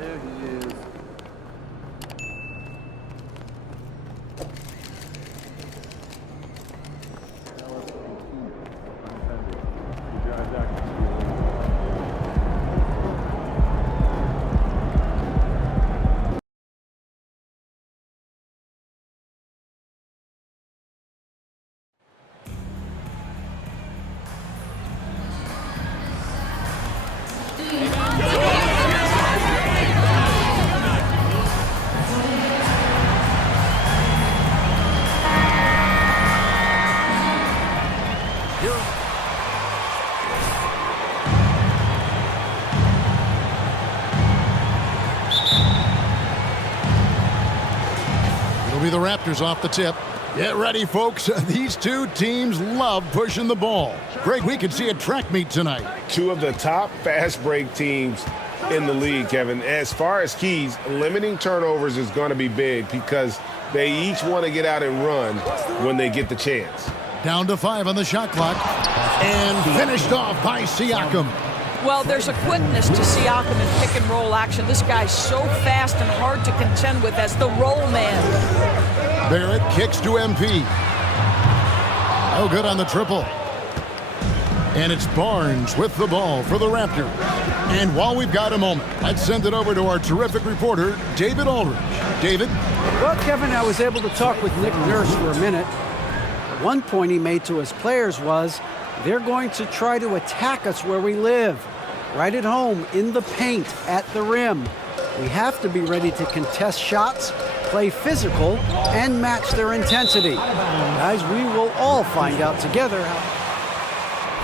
There he is. It'll be the Raptors off the tip. Get ready, folks. These two teams love pushing the ball. Greg, we could see a track meet tonight. Two of the top fast break teams in the league, Kevin. As far as keys, limiting turnovers is going to be big because they each want to get out and run when they get the chance. Down to 5 on the shot clock. And finished off by Siakam. Well, there's a quickness to Siakam in pick-and-roll action. This guy's so fast and hard to contend with as the roll man. Barrett kicks to MP. No good on the triple. And it's Barnes with the ball for the Raptors. And while we've got a moment, let's send it over to our terrific reporter, David Aldridge. David? Well, Kevin, I was able to talk with Nick Nurse for a minute. One point he made to his players was, they're going to try to attack us where we live, right at home, in the paint, at the rim. We have to be ready to contest shots, play physical, and match their intensity. Guys, we will all find out together.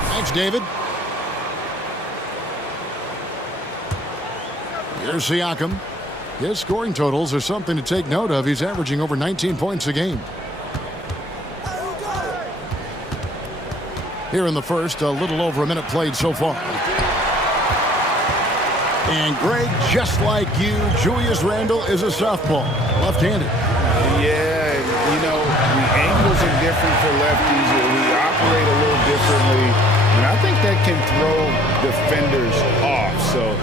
Thanks, David. Here's Siakam. His scoring totals are something to take note of. He's averaging over 19 points a game. Here in the first, a little over a minute played so far. And Greg, just like you, Julius Randle is a southpaw, left-handed. Yeah, you know, the angles are different for lefties. We operate a little differently. And I think that can throw defenders off. So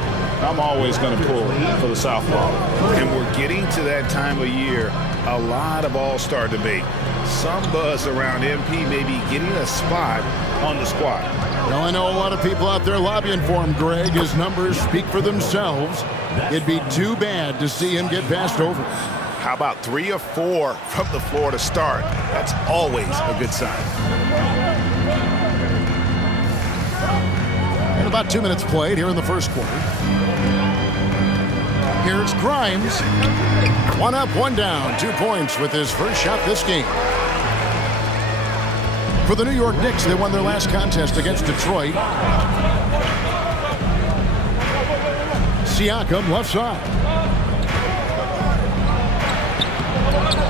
I'm always going to pull for the southpaw. And we're getting to that time of year, a lot of all-star debate. Some buzz around MP maybe getting a spot on the squad. Well, I know a lot of people out there lobbying for him, Greg. His numbers speak for themselves. It'd be too bad to see him get passed over. How about 3 or 4 from the floor to start? That's always a good sign. And about 2 minutes played here in the first quarter. Here's Grimes. 1 up, 1 down. 2 points with his first shot this game. For the New York Knicks, they won their last contest against Detroit. Siakam left side.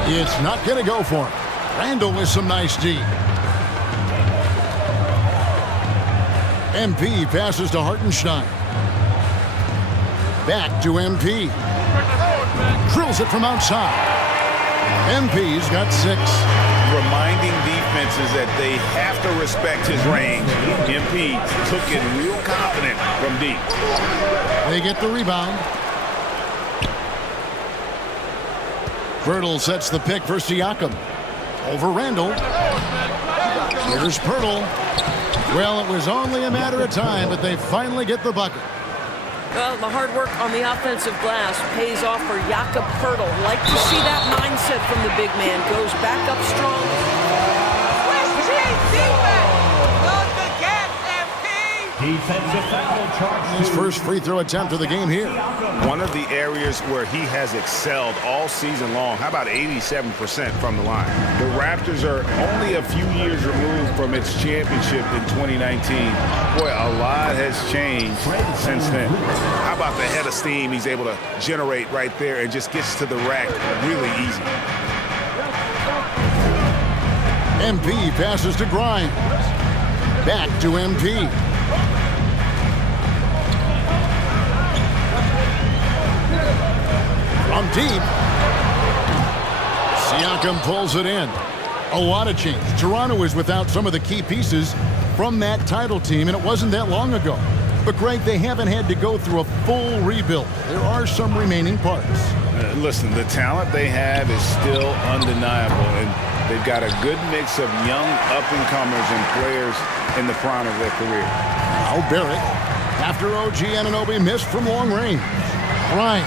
It's not going to go for him. Randle with some nice D. MP passes to Hartenstein. Back to MP. Drills it from outside. MP's got 6. Reminding defenses that they have to respect his range. MP took it real confident from deep. They get the rebound. Pirtle sets the pick for Siakam. Over Randle. Here's Pirtle. Well, it was only a matter of time, but they finally get the bucket. Well, the hard work on the offensive glass pays off for Jakob Poeltl. Like to see that mindset from the big man. Goes back up strong. His first free throw attempt of the game here. One of the areas where he has excelled all season long. How about 87% from the line? The Raptors are only a few years removed from its championship in 2019. Boy, a lot has changed since then. How about the head of steam he's able to generate right there and just gets to the rack really easy. MP passes to Grimes. Back to MP. From deep. Siakam pulls it in. A lot of change. Toronto is without some of the key pieces from that title team, and it wasn't that long ago. But, Greg, they haven't had to go through a full rebuild. There are some remaining parts. Listen, the talent they have is still undeniable, and they've got a good mix of young up-and-comers and players in the prime of their career. Now Barrett, after OG Anunoby missed from long range. Bryant.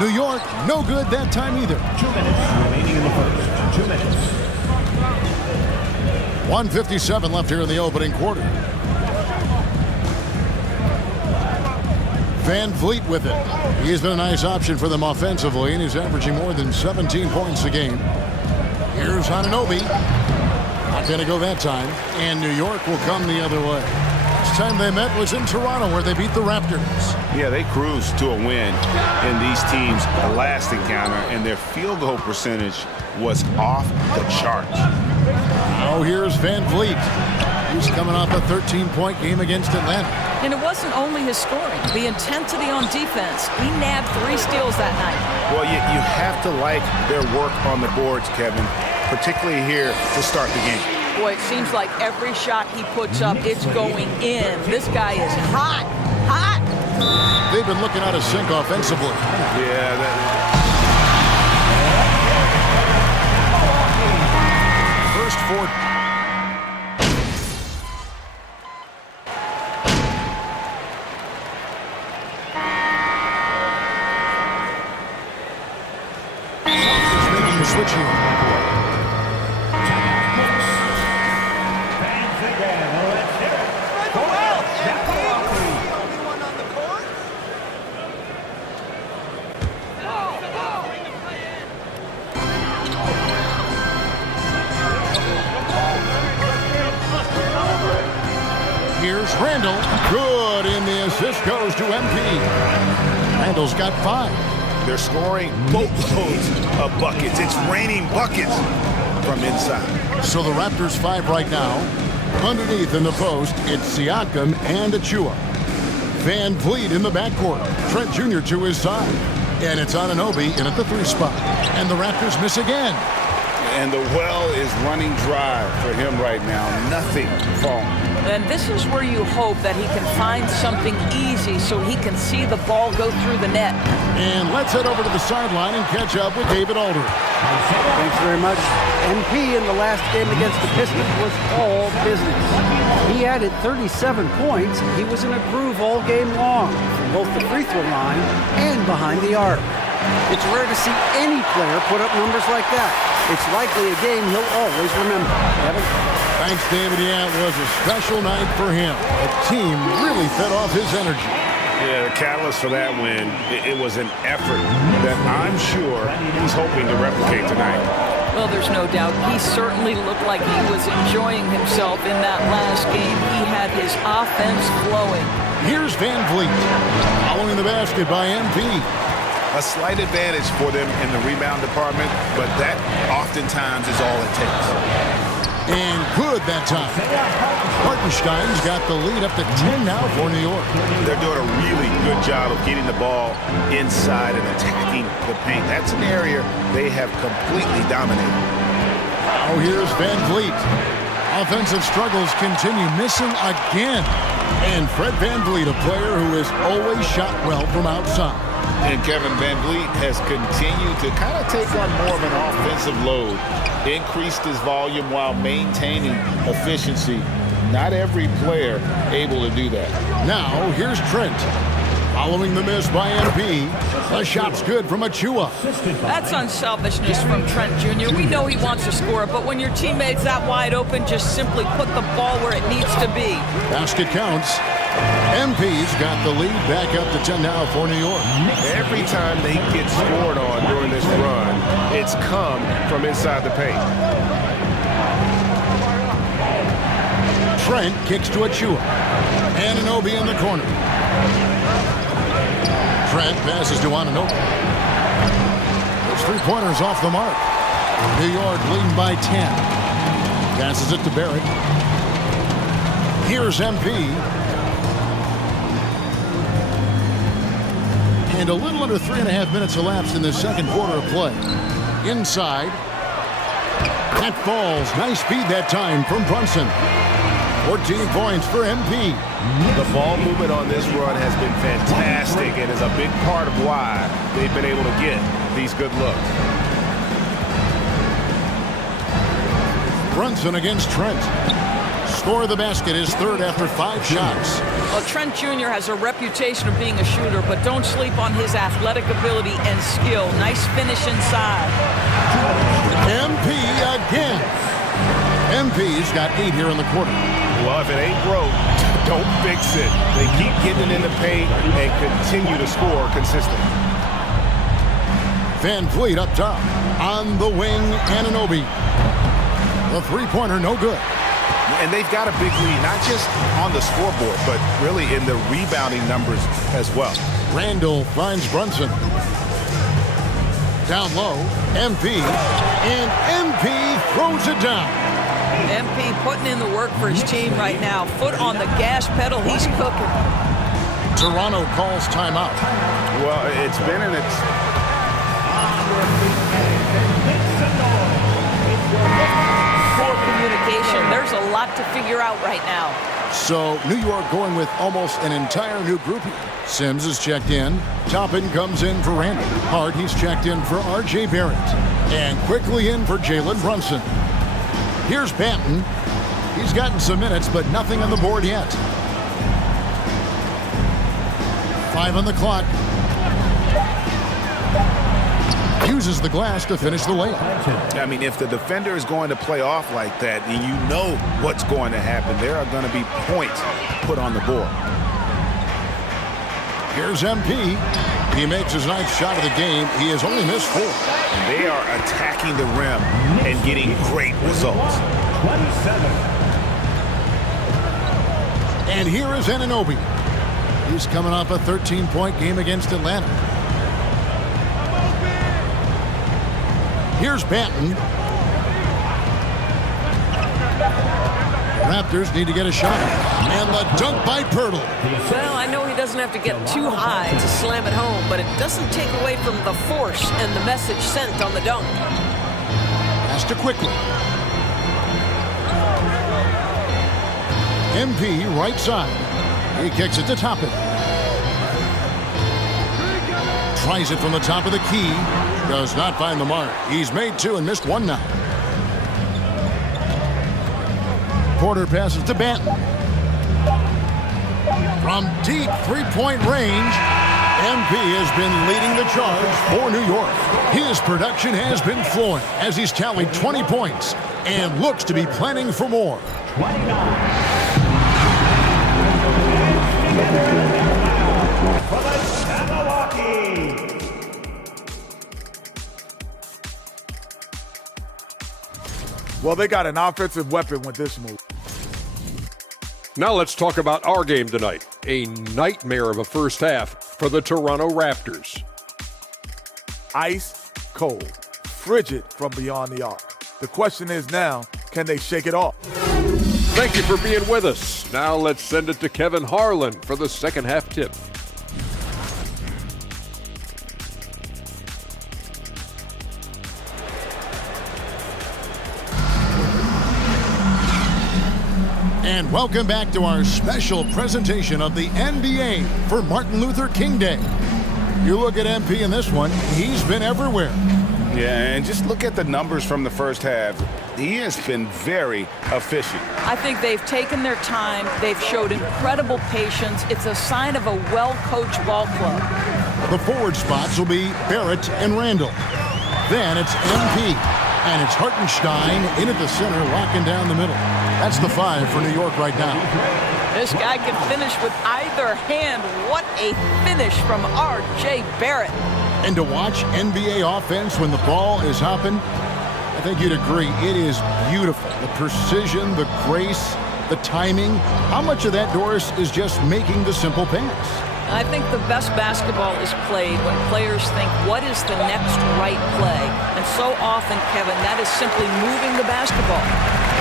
New York, no good that time either. 2 minutes remaining in the first. 2 minutes. 1:57 left here in the opening quarter. Van Vliet with it. He's been a nice option for them offensively, and he's averaging more than 17 points a game. Here's Anunoby. Not going to go that time. And New York will come the other way. Last time they met was in Toronto, where they beat the Raptors. Yeah, they cruised to a win in these teams' last encounter, and their field goal percentage was off the charts. Now here's Van Vliet. He's coming off a 13-point game against Atlanta. And it wasn't only his scoring. The intensity on defense. He nabbed 3 steals that night. Well, you have to like their work on the boards, Kevin, particularly here to start the game. Boy, it seems like every shot he puts up, it's going in. This guy is hot, hot. They've been looking out of sync offensively. Yeah, First 4. Making the switch here. Here's Randall. Good, and the assist goes to MP. Randall's got 5. they're scoring boatloads of buckets. It's raining buckets from inside. So the Raptors 5 right now. Underneath in the post, it's Siakam and Achua. Van Vliet in the backcourt. Trent Jr. to his side. And it's Anunoby in at the 3 spot. And the Raptors miss again. And the well is running dry for him right now. Nothing falling. And this is where you hope that he can find something easy so he can see the ball go through the net. And let's head over to the sideline and catch up with David Aldridge. Thanks very much. MP in the last game against the Pistons was all business. He added 37 points. He was in a groove all game long, from both the free throw line and behind the arc. It's rare to see any player put up numbers like that. It's likely a game he'll always remember. Kevin? Thanks, David. Yeah, it was a special night for him. The team really fed off his energy. Yeah, the catalyst for that win, it was an effort that I'm sure he's hoping to replicate tonight. Well, there's no doubt. He certainly looked like he was enjoying himself in that last game. He had his offense flowing. Here's Van Vliet, following the basket by MP. A slight advantage for them in the rebound department, but that oftentimes is all it takes. And good that time. Hartenstein's got the lead up to 10 now for New York. They're doing a really good job of getting the ball inside and attacking the paint. That's an area they have completely dominated. Now here's Van Vliet. Offensive struggles continue, missing again. And Fred Van Vliet, a player who has always shot well from outside. And Kevin Van Vliet has continued to kind of take on more of an offensive load, increased his volume while maintaining efficiency. Not every player able to do that. Now, here's Trent. Following the miss by MP, the shot's good from Achua. That's unselfishness from Trent Jr. We know he wants to score, but when your teammate's that wide open, just simply put the ball where it needs to be. Basket counts. MP's got the lead back up to 10 now for New York. Every time they get scored on during this run, it's come from inside the paint. Trent kicks to Achua. Anunoby in the corner. Trent passes to Anunoby. Those 3-pointers off the mark. New York leading by 10. Passes it to Barrett. Here's MP. And a little under 3.5 minutes elapsed in the second quarter of play. Inside. That falls. Nice speed that time from Brunson. 14 points for MP. The ball movement on this run has been fantastic and is a big part of why they've been able to get these good looks. Brunson against Trent. Score of the basket is third after 5 shots. Well, Trent Jr. has a reputation of being a shooter, but don't sleep on his athletic ability and skill. Nice finish inside. MP again. MP's got 8 here in the quarter. Well, if it ain't broke, don't fix it. They keep getting it in the paint and continue to score consistently. Van Vliet up top. On the wing, Anunoby. The three-pointer, no good. And they've got a big lead, not just on the scoreboard, but really in the rebounding numbers as well. Randall finds Brunson. Down low, MP. And MP throws it down. MP putting in the work for his team right now. Foot on the gas pedal, he's cooking. Toronto calls timeout. Well, it's been in its... Poor communication. There's a lot to figure out right now. So New York going with almost an entire new group here. Sims is checked in. Toppin comes in for Randall. Hart, he's checked in for R.J. Barrett. And quickly in for Jalen Brunson. Here's Banton. He's gotten some minutes, but nothing on the board yet. 5 on the clock. Uses the glass to finish the layup. I mean, if the defender is going to play off like that, then you know what's going to happen. There are going to be points put on the board. Here's MP. He makes his 9th shot of the game. He has only missed 4. And they are attacking the rim and getting great results. 27. And here is Anunoby. He's coming off a 13-point game against Atlanta. Here's Banton. Raptors need to get a shot. And the dunk by Pirtle. Well, I know he doesn't have to get too high to slam it home, but it doesn't take away from the force and the message sent on the dunk. Pass to quickly. MP right side. He kicks it to Toppin. Tries it from the top of the key. Does not find the mark. He's made 2 and missed 1 now. Porter passes to Banton. From deep three-point range, MP has been leading the charge for New York. His production has been flowing as he's tallied 20 points and looks to be planning for more. 29. For the Milwaukee. Well, they got an offensive weapon with this move. Now let's talk about our game tonight. A nightmare of a first half for the Toronto Raptors. Ice cold, frigid from beyond the arc. The question is now, can they shake it off? Thank you for being with us. Now let's send it to Kevin Harlan for the second half tip. And welcome back to our special presentation of the NBA for Martin Luther King Day. You look at MP in this one, he's been everywhere. Yeah, and just look at the numbers from the first half. He has been very efficient. I think they've taken their time. They've showed incredible patience. It's a sign of a well-coached ball club. The forward spots will be Barrett and Randall. Then it's MP, and it's Hartenstein in at the center, locking down the middle. That's the 5 for New York right now. This guy can finish with either hand. What a finish from R.J. Barrett. And to watch NBA offense when the ball is hopping, I think you'd agree, it is beautiful. The precision, the grace, the timing. How much of that, Doris, is just making the simple pass? I think the best basketball is played when players think, what is the next right play? And so often, Kevin, that is simply moving the basketball.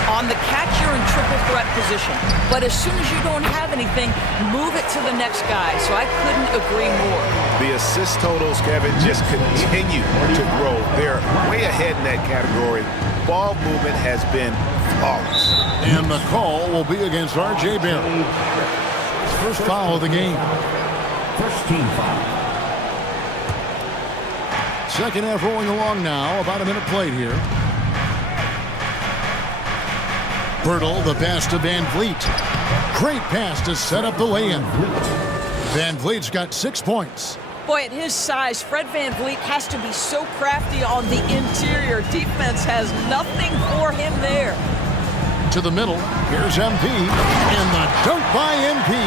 On the catch, you're in triple threat position. But as soon as you don't have anything, move it to the next guy. So I couldn't agree more. The assist totals, Kevin, just continue to grow. They're way ahead in that category. Ball movement has been flawless. And the call will be against R.J. Barrett. First foul of the game. First team foul. Second half rolling along now. About a minute played here. Bertle, the pass to Van Vliet. Great pass to set up the lay-in. Van Vliet's got 6 points. Boy, at his size, Fred Van Vliet has to be so crafty on the interior. Defense has nothing for him there. To the middle, here's MP, and the dunk by MP.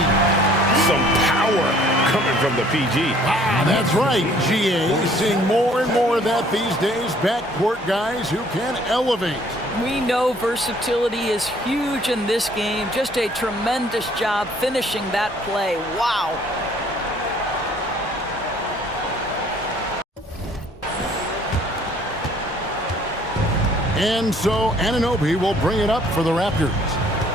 Some power coming from the PG. Ah, that's right, GA. Seeing more and more of that these days. Backcourt guys who can elevate. We know versatility is huge in this game. Just a tremendous job finishing that play. Wow. And so Anunoby will bring it up for the Raptors.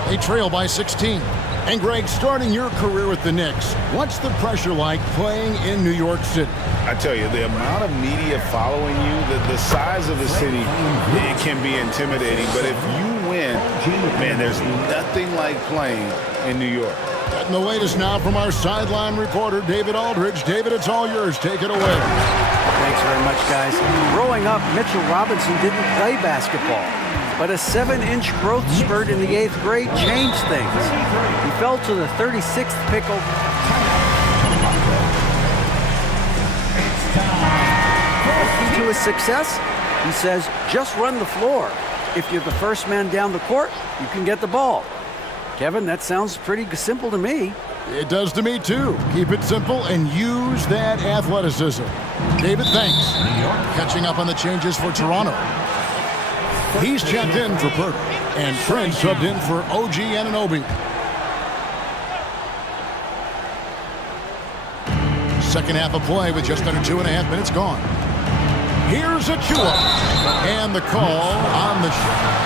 They trail by 16. And Greg, starting your career with the Knicks, what's the pressure like playing in New York City? I tell you, the amount of media following you, the size of the city, it can be intimidating. But if you win, man, there's nothing like playing in New York. And the latest now from our sideline reporter, David Aldridge. David, it's all yours. Take it away. Thanks very much, guys. Growing up, Mitchell Robinson didn't play basketball, but a 7-inch growth spurt in the 8th grade changed things. He fell to the 36th pick. To his success, he says, just run the floor. If you're the first man down the court, you can get the ball. Kevin, that sounds pretty simple to me. It does to me, too. Keep it simple and use that athleticism. David, thanks. Catching up on the changes for Toronto. He's checked in for Burke, and Trent subbed in for OG Anunoby. Second half of play with just under 2.5 minutes gone. Here's Achua, and the call on the shot.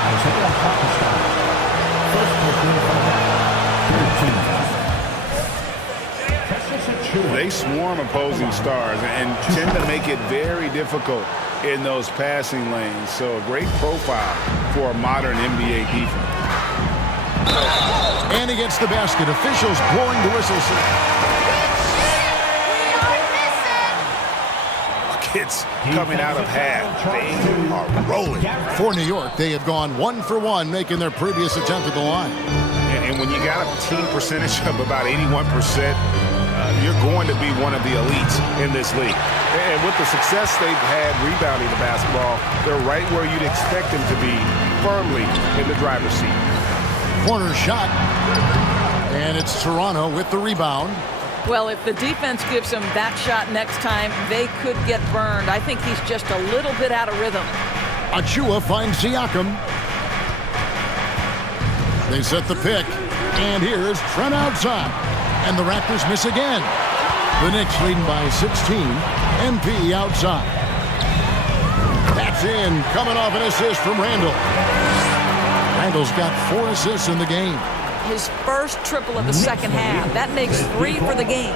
They swarm opposing stars and tend to make it very difficult in those passing lanes. So a great profile for a modern NBA defense. And he gets the basket. Officials blowing the whistle. Buckets coming out of half. They are rolling. For New York, they have gone 1 for 1, making their previous attempt at the line. And when you got a team percentage of about 81%, you're going to be one of the elites in this league. And with the success they've had rebounding the basketball, they're right where you'd expect them to be, firmly in the driver's seat. Corner shot. And it's Toronto with the rebound. Well, if the defense gives him that shot next time, they could get burned. I think he's just a little bit out of rhythm. Achua finds Siakam. They set the pick. And here's Trent outside. And the Raptors miss again. The Knicks leading by 16. MP outside. That's in. Coming off an assist from Randall. Randall's got 4 assists in the game. His first triple of the second half. That makes 3 for the game.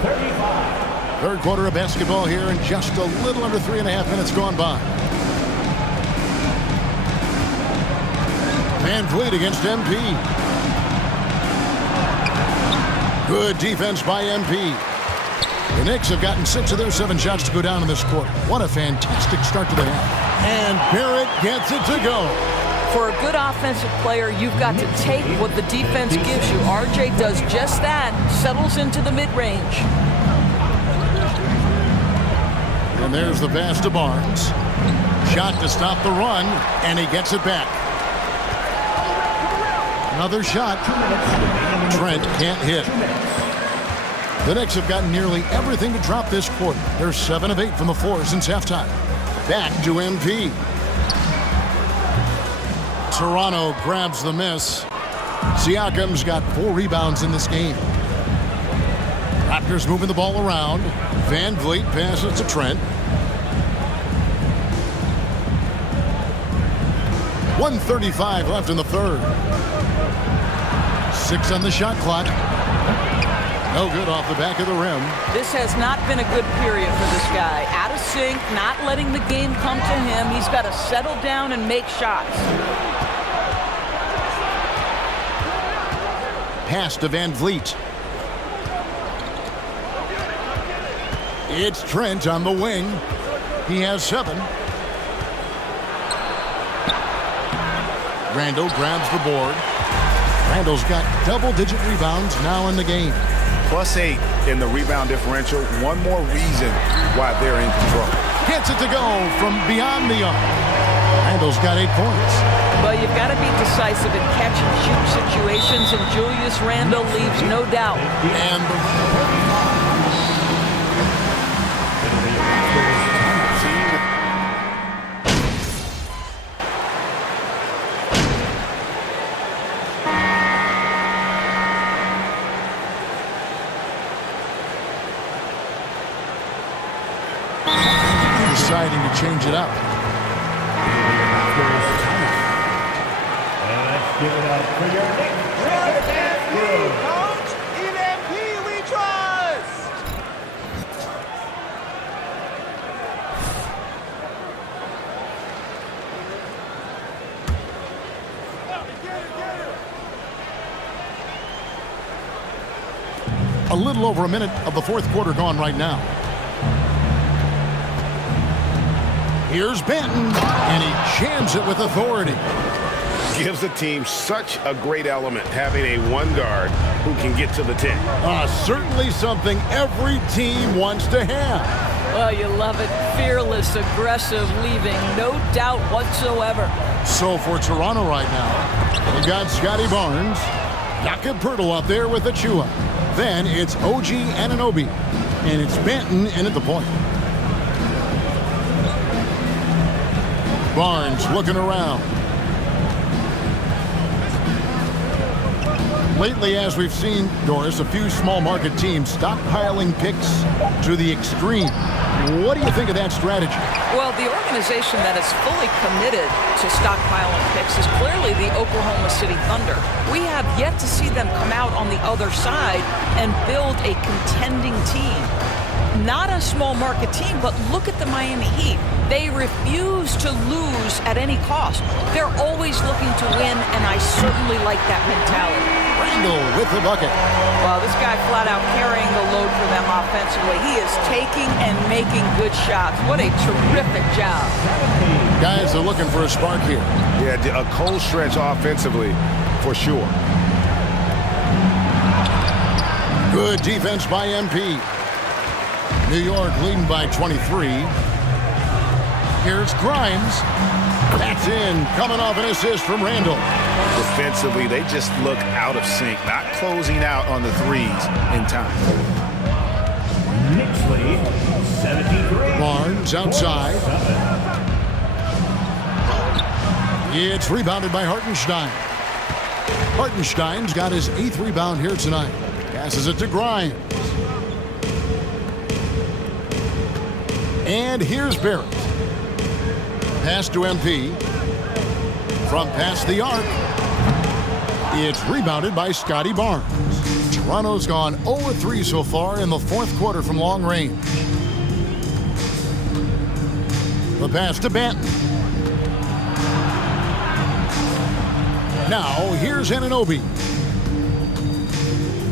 Third quarter of basketball here, and just a little under 3.5 minutes gone by. Van Vliet against MP. Good defense by MP. The Knicks have gotten 6 of their 7 shots to go down in this quarter. What a fantastic start to the half. And Barrett gets it to go. For a good offensive player, you've got to take what the defense gives you. RJ does just that, settles into the mid-range. And there's the pass to Barnes. Shot to stop the run, and he gets it back. Another shot. Trent can't hit. The Knicks have gotten nearly everything to drop this quarter. They're 7 of 8 from the floor since halftime. Back to MP. Toronto grabs the miss. Siakam's got 4 rebounds in this game. Raptors moving the ball around. Van Vliet passes to Trent. 1:35 left in the third. 6 on the shot clock. No good off the back of the rim. This has not been a good period for this guy. Out of sync, not letting the game come to him. He's got to settle down and make shots. Pass to Van Vliet. It's Trent on the wing. He has 7. Randall grabs the board. Randall's got double-digit rebounds now in the game. +8 in the rebound differential. One more reason why they're in control. Gets it to go from beyond the arc. Randall's got 8 points. Well, you've got to be decisive in catch-and-shoot situations, and Julius Randle leaves no doubt. And deciding to change it up. Let's give it up for your next Coach, in MP we trust! A little over a minute of the 4th quarter gone right now. Here's Benton, and he jams it with authority. Gives the team such a great element, having a one guard who can get to the 10. Certainly something every team wants to have. Well, you love it. Fearless, aggressive, leaving no doubt whatsoever. So for Toronto right now, we got Scotty Barnes, Jakob Poeltl up there with Achua. Then it's OG Anunoby, and it's Benton in at the point. Barnes looking around. Lately, as we've seen, Doris, a few small market teams stockpiling picks to the extreme. What do you think of that strategy? Well, the organization that is fully committed to stockpiling picks is clearly the Oklahoma City Thunder. We have yet to see them come out on the other side and build a contending team. Not a small market team, but look at the Miami Heat. They refuse to lose at any cost. They're always looking to win, and I certainly like that mentality. Randall with the bucket. Well, this guy flat out carrying the load for them offensively. He is taking and making good shots. What a terrific job. Guys are looking for a spark here. Yeah, a cold stretch offensively, for sure. Good defense by MP. New York leading by 23. Here's Grimes. That's in, coming off an assist from Randall. Defensively, they just look out of sync, not closing out on the threes in time. Knicks lead, 73. Barnes outside. It's rebounded by Hartenstein. Hartenstein's got his 8th rebound here tonight. Passes it to Grimes. And here's Barrett. Pass to MP. From past the arc. It's rebounded by Scotty Barnes. Toronto's gone 0-3 so far in the 4th quarter from long range. The pass to Benton. Now here's Anunoby.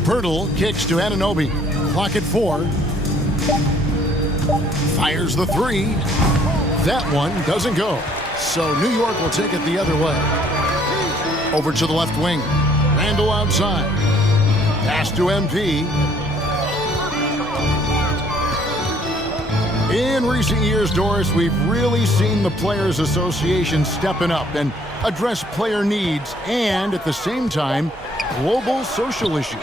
Poeltl kicks to Anunoby. Clock at 4. Fires the 3. That one doesn't go. So New York will take it the other way. Over to the left wing. Randall outside. Pass to MP. In recent years, Doris, we've really seen the Players Association stepping up and address player needs and, at the same time, global social issues.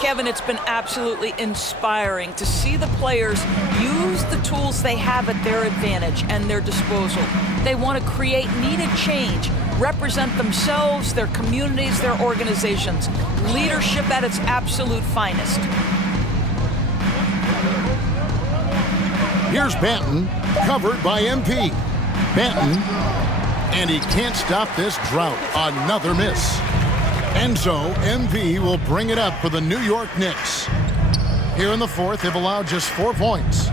Kevin, it's been absolutely inspiring to see the players use the tools they have at their advantage and their disposal. They want to create needed change, represent themselves, their communities, their organizations. Leadership at its absolute finest. Here's Benton, covered by MP. Benton, and he can't stop this drought. Another miss. And so, MP will bring it up for the New York Knicks. Here in the 4th, they've allowed just 4 points.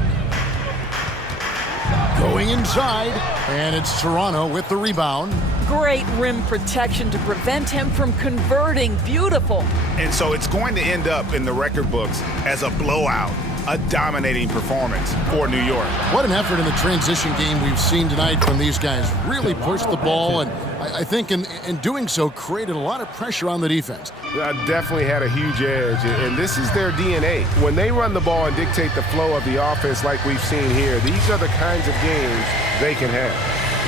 Going inside, and it's Toronto with the rebound. Great rim protection to prevent him from converting. Beautiful. And so it's going to end up in the record books as a blowout, a dominating performance for New York. What an effort in the transition game we've seen tonight from these guys. Really pushed the ball, and I think in doing so created a lot of pressure on the defense. Definitely had a huge edge, and this is their DNA. When they run the ball and dictate the flow of the offense like we've seen here, these are the kinds of games they can have.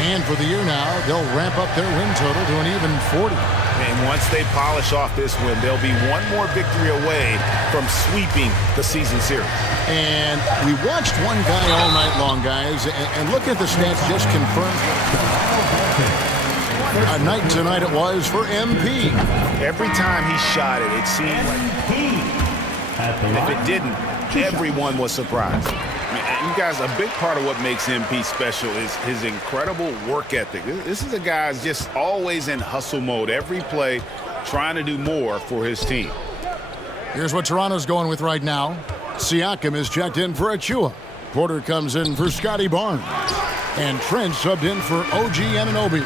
And for the year now, they'll ramp up their win total to an even 40. And once they polish off this win, they'll be one more victory away from sweeping the season series. And we watched one guy all night long, guys, and look at the stats just confirmed. A night tonight it was for MP. Every time he shot it, it seemed like if it didn't, everyone was surprised. You guys, a big part of what makes MP special is his incredible work ethic. This is a guy who's just always in hustle mode, every play, trying to do more for his team. Here's what Toronto's going with right now. Siakam is checked in for Achua. Porter comes in for Scotty Barnes. And Trent subbed in for OG Anunoby.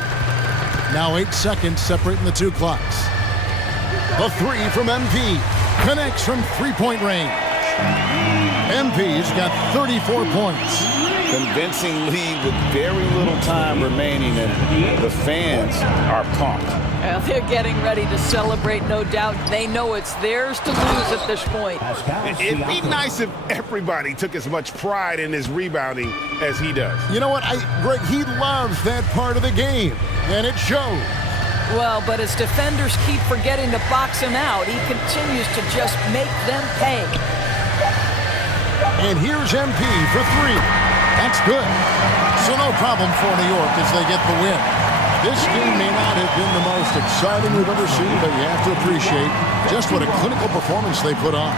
Now 8 seconds separating the two clocks. The three from MP connects from three-point range. MP's got 34 points. Convincing lead with very little time remaining, and the fans are pumped. Well, they're getting ready to celebrate, no doubt. They know it's theirs to lose at this point. It'd be nice if everybody took as much pride in his rebounding as he does. You know what, Greg, he loves that part of the game, and it shows. Well, but as defenders keep forgetting to box him out, he continues to just make them pay. And here's MP for three. That's good. So no problem for New York as they get the win. This game may not have been the most exciting we've ever seen, but you have to appreciate just what a clinical performance they put on.